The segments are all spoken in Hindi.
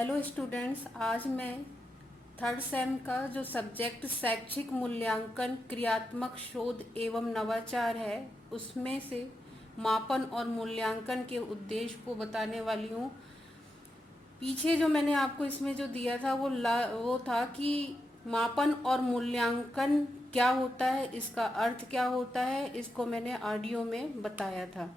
हेलो स्टूडेंट्स, आज मैं थर्ड सेम का जो सब्जेक्ट शैक्षिक मूल्यांकन क्रियात्मक शोध एवं नवाचार है उसमें से मापन और मूल्यांकन के उद्देश्य को बताने वाली हूँ। पीछे जो मैंने आपको इसमें जो दिया था वो था कि मापन और मूल्यांकन क्या होता है, इसका अर्थ क्या होता है, इसको मैंने ऑडियो में बताया था।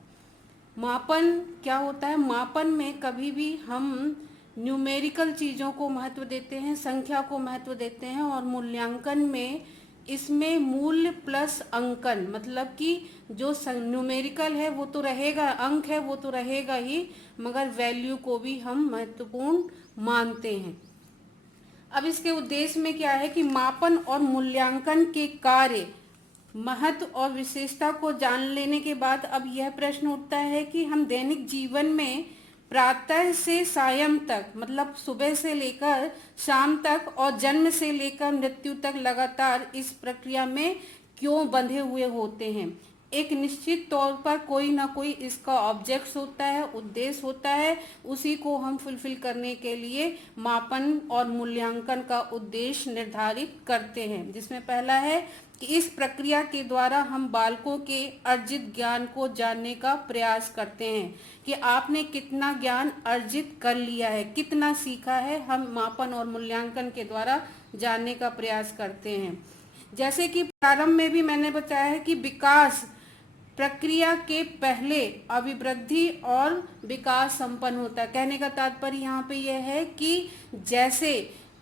मापन क्या होता है? मापन में कभी भी हम न्यूमेरिकल चीज़ों को महत्व देते हैं, संख्या को महत्व देते हैं, और मूल्यांकन में इसमें मूल्य प्लस अंकन, मतलब कि जो न्यूमेरिकल है वो तो रहेगा, अंक है वो तो रहेगा ही, मगर वैल्यू को भी हम महत्वपूर्ण मानते हैं। अब इसके उद्देश्य में क्या है कि मापन और मूल्यांकन के कार्य, महत्व और विशेषता को जान लेने के बाद अब यह प्रश्न उठता है कि हम दैनिक जीवन में प्रातः से सायं तक, मतलब सुबह से लेकर शाम तक और जन्म से लेकर मृत्यु तक लगातार इस प्रक्रिया में क्यों बंधे हुए होते हैं। एक निश्चित तौर पर कोई ना कोई इसका ऑब्जेक्ट होता है, उद्देश्य होता है, उसी को हम फुलफिल करने के लिए मापन और मूल्यांकन का उद्देश्य निर्धारित करते हैं, जिसमें पहला है कि इस प्रक्रिया के द्वारा हम बालकों के अर्जित ज्ञान को जानने का प्रयास करते हैं कि आपने कितना ज्ञान अर्जित कर लिया है, कितना सीखा है, हम मापन और मूल्यांकन के द्वारा जानने का प्रयास करते हैं। जैसे कि प्रारंभ में भी मैंने बताया है कि विकास प्रक्रिया के पहले अभिवृद्धि और विकास संपन्न होता है। कहने का तात्पर्य यहाँ पे यह है कि जैसे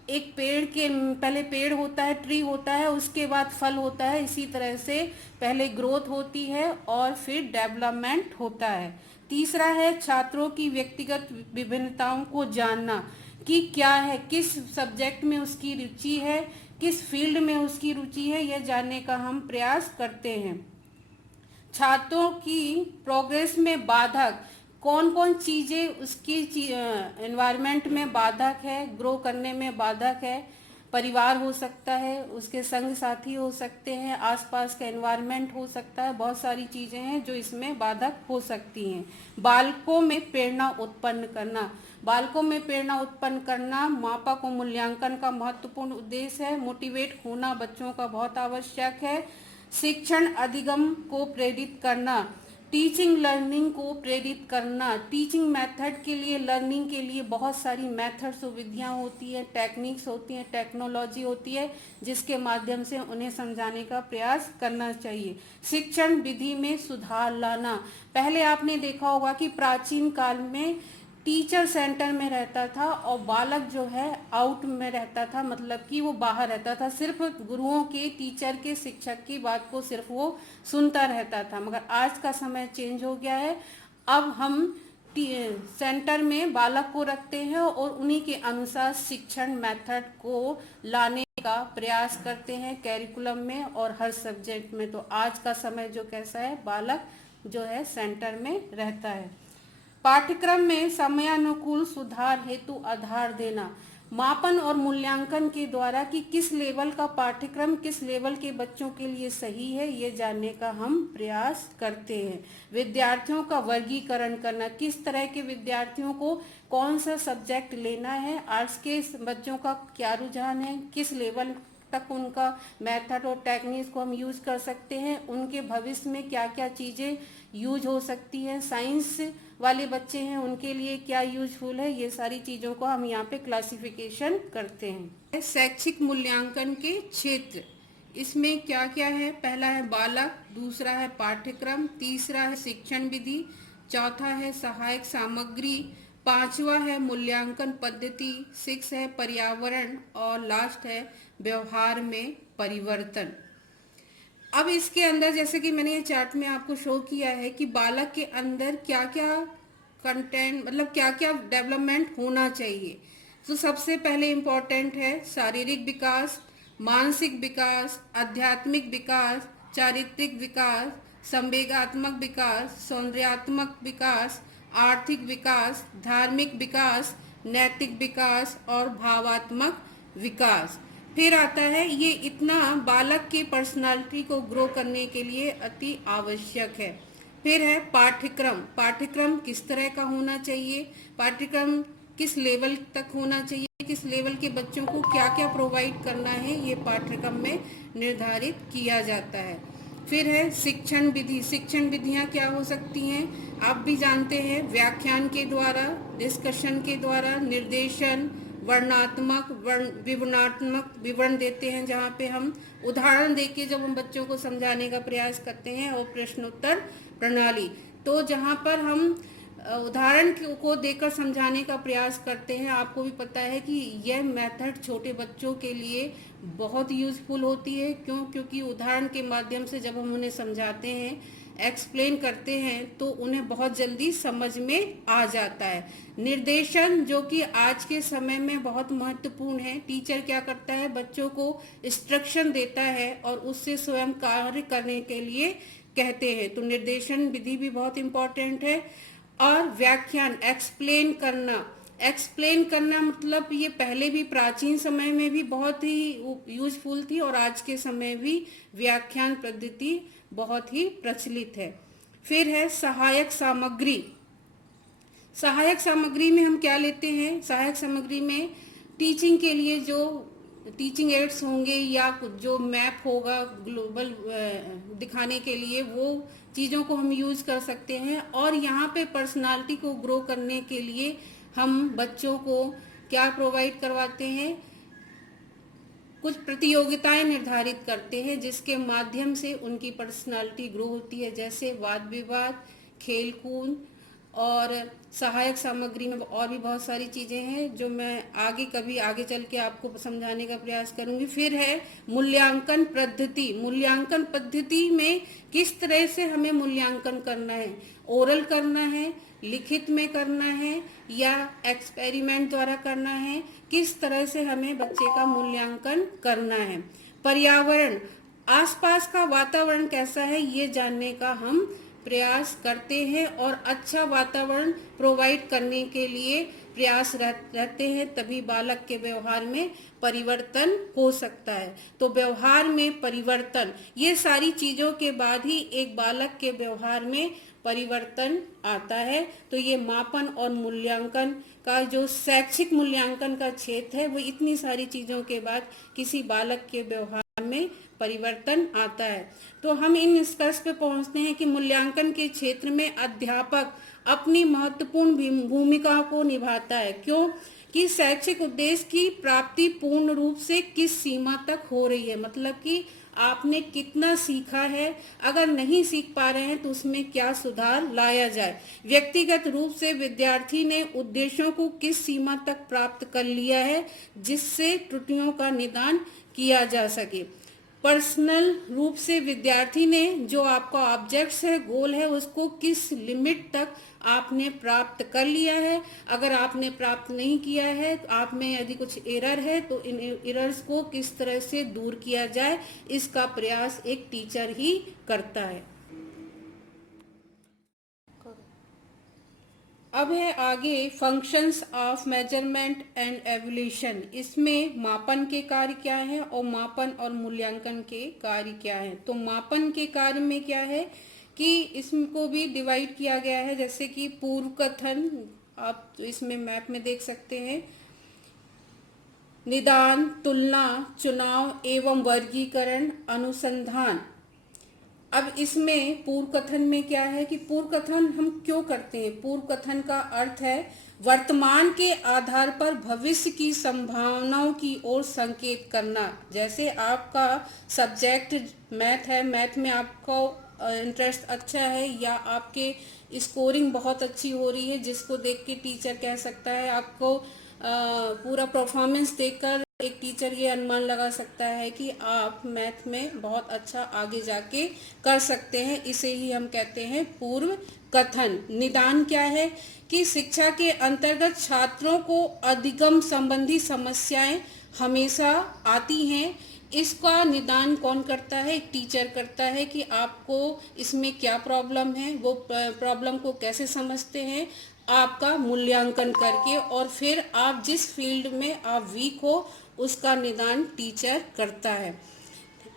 एक पेड़ के पहले पेड़ होता है, ट्री होता है, उसके बाद फल होता है, इसी तरह से पहले ग्रोथ होती है और फिर डेवलपमेंट होता है। तीसरा है छात्रों की व्यक्तिगत विभिन्नताओं को जानना कि क्या है, किस सब्जेक्ट में उसकी रुचि है, किस फील्ड में उसकी रुचि है, यह जानने का हम प्रयास करते हैं। छात्रों की प्रोग्रेस में बाधक, कौन कौन चीज़ें उसकी एनवायरनमेंट में बाधक है, ग्रो करने में बाधक है। परिवार हो सकता है, उसके संग साथी हो सकते हैं, आसपास का एनवायरनमेंट हो सकता है, बहुत सारी चीज़ें हैं जो इसमें बाधक हो सकती हैं। बालकों में प्रेरणा उत्पन्न करना, बालकों में प्रेरणा उत्पन्न करना मापक और मूल्यांकन का महत्वपूर्ण उद्देश्य है। मोटिवेट होना बच्चों का बहुत आवश्यक है। शिक्षण अधिगम को प्रेरित करना, टीचिंग लर्निंग को प्रेरित करना। टीचिंग मेथड के लिए, लर्निंग के लिए बहुत सारी मेथड्स और विधियाँ होती है, टेक्निक्स होती हैं, टेक्नोलॉजी होती है, जिसके माध्यम से उन्हें समझाने का प्रयास करना चाहिए। शिक्षण विधि में सुधार लाना, पहले आपने देखा होगा कि प्राचीन काल में टीचर सेंटर में रहता था और बालक जो है आउट में रहता था, मतलब कि वो बाहर रहता था, सिर्फ गुरुओं के, टीचर के, शिक्षक की बात को सिर्फ वो सुनता रहता था। मगर आज का समय चेंज हो गया है, अब हम सेंटर में बालक को रखते हैं और उन्हीं के अनुसार शिक्षण मेथड को लाने का प्रयास करते हैं कैरिकुलम में और हर सब्जेक्ट में। तो आज का समय जो कैसा है, बालक जो है सेंटर में रहता है। पाठ्यक्रम में समयानुकूल सुधार हेतु आधार देना, मापन और मूल्यांकन के द्वारा कि किस लेवल का पाठ्यक्रम किस लेवल के बच्चों के लिए सही है, ये जानने का हम प्रयास करते हैं। विद्यार्थियों का वर्गीकरण करना, किस तरह के विद्यार्थियों को कौन सा सब्जेक्ट लेना है, आर्ट्स के बच्चों का क्या रुझान है, किस लेवल तक उनका मेथड और टेक्निक्स को हम यूज कर सकते हैं, उनके भविष्य में क्या क्या चीज़ें यूज हो सकती हैं, साइंस वाले बच्चे हैं उनके लिए क्या यूजफुल है, ये सारी चीज़ों को हम यहाँ पे क्लासिफिकेशन करते हैं। शैक्षिक मूल्यांकन के क्षेत्र, इसमें क्या क्या है? पहला है बालक, दूसरा है पाठ्यक्रम, तीसरा है शिक्षण विधि, चौथा है सहायक सामग्री, पांचवा है मूल्यांकन पद्धति, 6 है पर्यावरण और लास्ट है व्यवहार में परिवर्तन। अब इसके अंदर जैसे कि मैंने ये चार्ट में आपको शो किया है कि बालक के अंदर क्या क्या कंटेंट, मतलब क्या क्या डेवलपमेंट होना चाहिए। तो सबसे पहले इम्पोर्टेंट है शारीरिक विकास, मानसिक विकास, आध्यात्मिक विकास, चारित्रिक विकास, संवेगात्मक विकास, सौंदर्यात्मक विकास, आर्थिक विकास, धार्मिक विकास, नैतिक विकास और भावात्मक विकास। फिर आता है, ये इतना बालक की पर्सनालिटी को ग्रो करने के लिए अति आवश्यक है। फिर है पाठ्यक्रम, पाठ्यक्रम किस तरह का होना चाहिए, पाठ्यक्रम किस लेवल तक होना चाहिए, किस लेवल के बच्चों को क्या क्या प्रोवाइड करना है, ये पाठ्यक्रम में निर्धारित किया जाता है। फिर है शिक्षण विधि। शिक्षण विधियां क्या हो सकती हैं, आप भी जानते हैं, व्याख्यान के द्वारा, डिस्कशन के द्वारा, निर्देशन, वर्णात्मक, विवरणात्मक विवरण देते हैं जहाँ पे हम उदाहरण देके जब हम बच्चों को समझाने का प्रयास करते हैं, और प्रश्नोत्तर प्रणाली, तो जहाँ पर हम उदाहरण को देकर समझाने का प्रयास करते हैं, आपको भी पता है कि यह मेथड छोटे बच्चों के लिए बहुत यूजफुल होती है। क्योंकि उदाहरण के माध्यम से जब हम उन्हें समझाते हैं, एक्सप्लेन करते हैं, तो उन्हें बहुत जल्दी समझ में आ जाता है। निर्देशन, जो कि आज के समय में बहुत महत्वपूर्ण है। टीचर क्या करता है, बच्चों को इंस्ट्रक्शन देता है और उससे स्वयं कार्य करने के लिए कहते हैं, तो निर्देशन विधि भी बहुत इंपॉर्टेंट है। और व्याख्यान, एक्सप्लेन करना मतलब ये पहले भी प्राचीन समय में भी बहुत ही यूजफुल थी, और आज के समय भी व्याख्यान पद्धति बहुत ही प्रचलित है। फिर है सहायक सामग्री। सहायक सामग्री में हम क्या लेते हैं, सहायक सामग्री में टीचिंग के लिए जो टीचिंग एड्स होंगे या जो मैप होगा ग्लोबल दिखाने के लिए, वो चीज़ों को हम यूज कर सकते हैं। और यहाँ पे पर्सनालिटी को ग्रो करने के लिए हम बच्चों को क्या प्रोवाइड करवाते हैं, कुछ प्रतियोगिताएं निर्धारित करते हैं जिसके माध्यम से उनकी पर्सनालिटी ग्रो होती है, जैसे वाद विवाद, खेल कूद। और सहायक सामग्री में और भी बहुत सारी चीजें हैं जो मैं कभी आगे चल के आपको समझाने का प्रयास करूंगी। फिर है मूल्यांकन पद्धति। मूल्यांकन पद्धति में किस तरह से हमें मूल्यांकन करना है, ओरल करना है, लिखित में करना है, या एक्सपेरिमेंट द्वारा करना है, किस तरह से हमें बच्चे का मूल्यांकन करना है। पर्यावरण, आसपास का वातावरण कैसा है, ये जानने का हम प्रयास करते हैं, और अच्छा वातावरण प्रोवाइड करने के लिए प्रयास रहते हैं, तभी बालक के व्यवहार में परिवर्तन हो सकता है। तो व्यवहार में परिवर्तन, ये सारी चीजों के बाद ही एक बालक के व्यवहार में परिवर्तन आता है। तो ये मापन और मूल्यांकन का जो शैक्षिक मूल्यांकन का क्षेत्र है, वो इतनी सारी चीजों के बाद किसी बालक के व्यवहार में परिवर्तन आता है। तो हम इन निष्कर्ष पे पहुंचते हैं कि मूल्यांकन के क्षेत्र में अध्यापक अपनी महत्वपूर्ण भूमिका को निभाता है। क्यों कि शैक्षिक उद्देश्य की प्राप्ति पूर्ण रूप से किस सीमा तक हो रही है, मतलब कि आपने कितना सीखा है, अगर नहीं सीख पा रहे हैं तो उसमें क्या सुधार लाया जाए। व्यक्तिगत रूप से विद्यार्थी ने उद्देश्यों को किस सीमा तक प्राप्त कर लिया है जिससे त्रुटियों का निदान किया जा सके। पर्सनल रूप से विद्यार्थी ने जो आपका ऑब्जेक्ट्स है, गोल है, उसको किस लिमिट तक आपने प्राप्त कर लिया है। अगर आपने प्राप्त नहीं किया है, तो आप में यदि कुछ एरर है तो इन एरर्स को किस तरह से दूर किया जाए, इसका प्रयास एक टीचर ही करता है। अब है आगे functions of measurement and evolution. इसमें मापन के कार्य क्या है और मापन और मूल्यांकन के कार्य क्या है। तो मापन के कार्य में क्या है कि इसको भी डिवाइड किया गया है, जैसे कि पूर्व कथन, आप इसमें मैप में देख सकते हैं, निदान, तुलना, चुनाव एवं वर्गीकरण, अनुसंधान। अब इसमें पूर्व कथन में क्या है कि पूर्व कथन हम क्यों करते हैं। पूर्व कथन का अर्थ है वर्तमान के आधार पर भविष्य की संभावनाओं की ओर संकेत करना। जैसे आपका सब्जेक्ट मैथ है, मैथ में आपको इंटरेस्ट अच्छा है या आपके स्कोरिंग बहुत अच्छी हो रही है, जिसको देख के टीचर कह सकता है, आपको पूरा परफॉर्मेंस देखकर एक टीचर ये अनुमान लगा सकता है कि आप मैथ में बहुत अच्छा आगे जाके कर सकते हैं। इसे ही हम कहते हैं पूर्व कथन। निदान क्या है कि शिक्षा के अंतर्गत छात्रों को अधिगम संबंधी समस्याएं हमेशा आती हैं। इसका निदान कौन करता है, एक टीचर करता है कि आपको इसमें क्या प्रॉब्लम है, वो प्रॉब्लम को कैसे समझते हैं, आपका मूल्यांकन करके, और फिर आप जिस फील्ड में आप वीक हो उसका निदान टीचर करता है।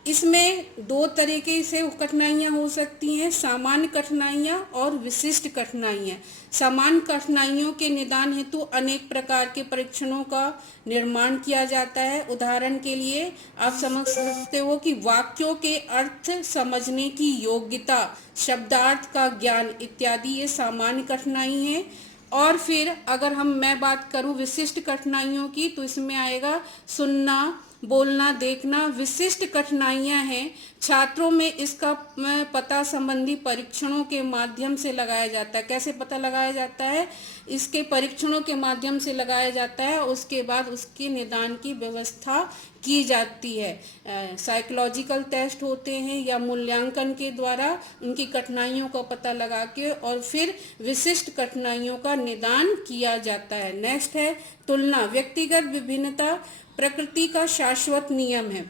इसमें दो तरीके से कठिनाइयाँ हो सकती हैं, सामान्य कठिनाइयाँ और विशिष्ट कठिनाइयाँ। सामान्य कठिनाइयों के निदान हेतु अनेक प्रकार के परीक्षणों का निर्माण किया जाता है। उदाहरण के लिए आप समझ सकते हो कि वाक्यों के अर्थ समझने की योग्यता, शब्दार्थ का ज्ञान इत्यादि ये सामान्य कठिनाई है। और फिर अगर मैं बात करूं विशिष्ट कठिनाइयों की, तो इसमें आएगा सुनना, बोलना, देखना। विशिष्ट कठिनाइयां हैं, छात्रों में इसका पता संबंधी परीक्षणों के माध्यम से लगाया जाता है। कैसे पता लगाया जाता है? इसके परीक्षणों के माध्यम से लगाया जाता है, उसके बाद उसके निदान की व्यवस्था की जाती है। साइकोलॉजिकल टेस्ट होते हैं या मूल्यांकन के द्वारा उनकी कठिनाइयों का पता लगा के और फिर विशिष्ट कठिनाइयों का निदान किया जाता है। नेक्स्ट है तुलना। व्यक्तिगत विभिन्नता प्रकृति का शाश्वत नियम है।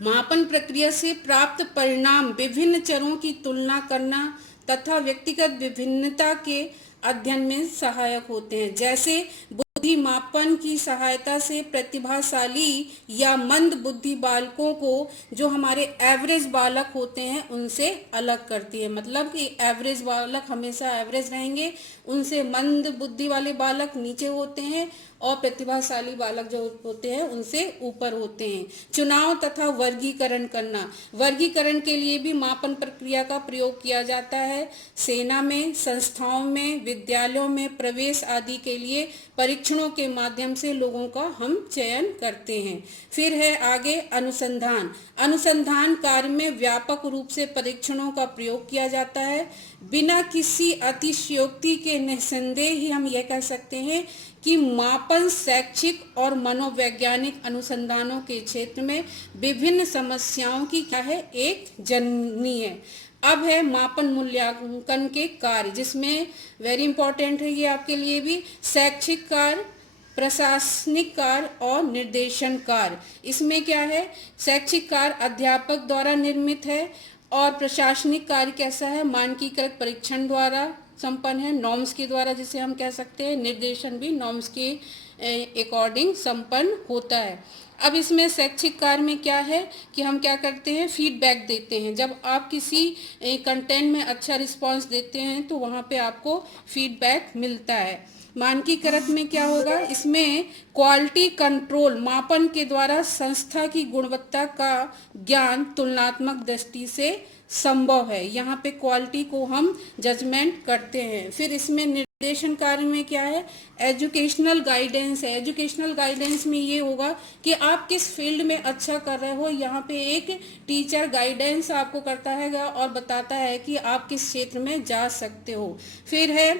मापन प्रक्रिया से प्राप्त परिणाम विभिन्न चरों की तुलना करना तथा व्यक्तिगत विभिन्नता के अध्ययन में सहायक होते हैं। जैसे बुद्धि मापन की सहायता से प्रतिभाशाली या मंद बुद्धि बालकों को जो हमारे एवरेज बालक होते हैं उनसे अलग करती है। मतलब कि एवरेज बालक हमेशा एवरेज रहेंगे, उनसे मंद बुद्धि वाले बालक नीचे होते हैं और प्रतिभाशाली बालक जो होते हैं उनसे ऊपर होते हैं। चुनाव तथा वर्गीकरण करना। वर्गीकरण के लिए भी मापन प्रक्रिया का प्रयोग किया जाता है। सेना में, संस्थाओं में, विद्यालयों में प्रवेश आदि के लिए परीक्षणों के माध्यम से लोगों का हम चयन करते हैं। फिर है आगे अनुसंधान। अनुसंधान कार्य में व्यापक रूप से परीक्षणों का प्रयोग किया जाता है। बिना किसी अतिशयोक्ति के निस्संदेह ही हम यह कह सकते हैं कि मापन शैक्षिक और मनोवैज्ञानिक अनुसंधानों के क्षेत्र में विभिन्न समस्याओं की क्या है, एक जननी है। अब है मापन मूल्यांकन के कार्य, जिसमें वेरी इंपॉर्टेंट है ये आपके लिए भी, शैक्षिक कार्य, प्रशासनिक कार्य और निर्देशन कार्य। इसमें क्या है, शैक्षिक कार्य अध्यापक द्वारा निर्मित है और प्रशासनिक कार्य कैसा है, मानकीकृत परीक्षण द्वारा संपन्न है, नॉर्म्स के द्वारा जिसे हम कह सकते हैं। निर्देशन भी नॉर्म्स के अकॉर्डिंग संपन्न होता है। अब इसमें शैक्षिक कार्य में क्या है कि हम क्या करते हैं, फीडबैक देते हैं। जब आप किसी कंटेंट में अच्छा रिस्पांस देते हैं तो वहाँ पे आपको फीडबैक मिलता है। मानकीकृत में क्या होगा, इसमें क्वालिटी कंट्रोल, मापन के द्वारा संस्था की गुणवत्ता का ज्ञान तुलनात्मक दृष्टि से संभव है। यहाँ पे क्वालिटी को हम जजमेंट करते हैं। फिर इसमें निर्देशन कार्य में क्या है, एजुकेशनल गाइडेंस है। एजुकेशनल गाइडेंस में ये होगा कि आप किस फील्ड में अच्छा कर रहे हो, यहाँ पे एक टीचर गाइडेंस आपको करता है और बताता है कि आप किस क्षेत्र में जा सकते हो। फिर है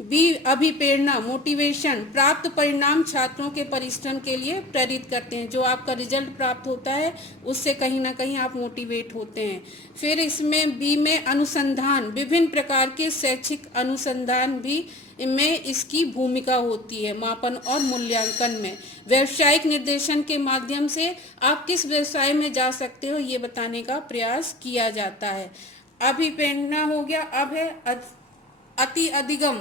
बी अभिप्रेरणा, मोटिवेशन। प्राप्त परिणाम छात्रों के परिश्रम के लिए प्रेरित करते हैं। जो आपका रिजल्ट प्राप्त होता है उससे कहीं ना कहीं आप मोटिवेट होते हैं। फिर इसमें बी में अनुसंधान, विभिन्न प्रकार के शैक्षिक अनुसंधान भी में इसकी भूमिका होती है मापन और मूल्यांकन में। व्यावसायिक निर्देशन के माध्यम से आप किस व्यवसाय में जा सकते हो ये बताने का प्रयास किया जाता है। अभिप्रेरणा हो गया। अब है अति अधिगम,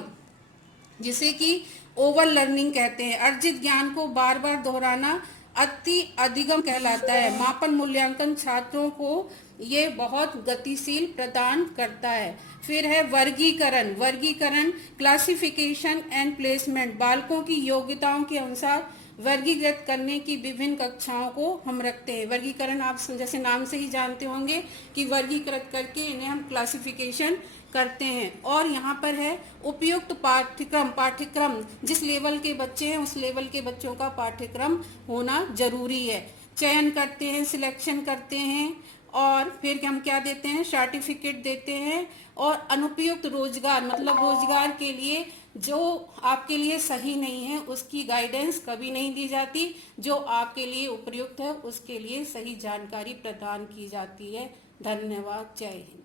जिसे कि ओवर लर्निंग कहते हैं। अर्जित ज्ञान को बार बार दोहराना अति अधिगम कहलाता है। मापन मूल्यांकन छात्रों को ये बहुत गतिशील प्रदान करता है। फिर है वर्गीकरण। वर्गीकरण, क्लासिफिकेशन एंड प्लेसमेंट। बालकों की योग्यताओं के अनुसार वर्गीकृत करने की विभिन्न कक्षाओं को हम रखते हैं। वर्गीकरण आप जैसे नाम से ही जानते होंगे कि वर्गीकृत करके इन्हें हम क्लासिफिकेशन करते हैं। और यहाँ पर है उपयुक्त पाठ्यक्रम। पाठ्यक्रम जिस लेवल के बच्चे हैं उस लेवल के बच्चों का पाठ्यक्रम होना जरूरी है। चयन करते हैं, सिलेक्शन करते हैं और फिर हम क्या देते हैं, सर्टिफिकेट देते हैं। और अनुपयुक्त रोजगार, मतलब रोजगार के लिए जो आपके लिए सही नहीं है उसकी गाइडेंस कभी नहीं दी जाती। जो आपके लिए उपयुक्त है उसके लिए सही जानकारी प्रदान की जाती है। धन्यवाद। जय हिंद।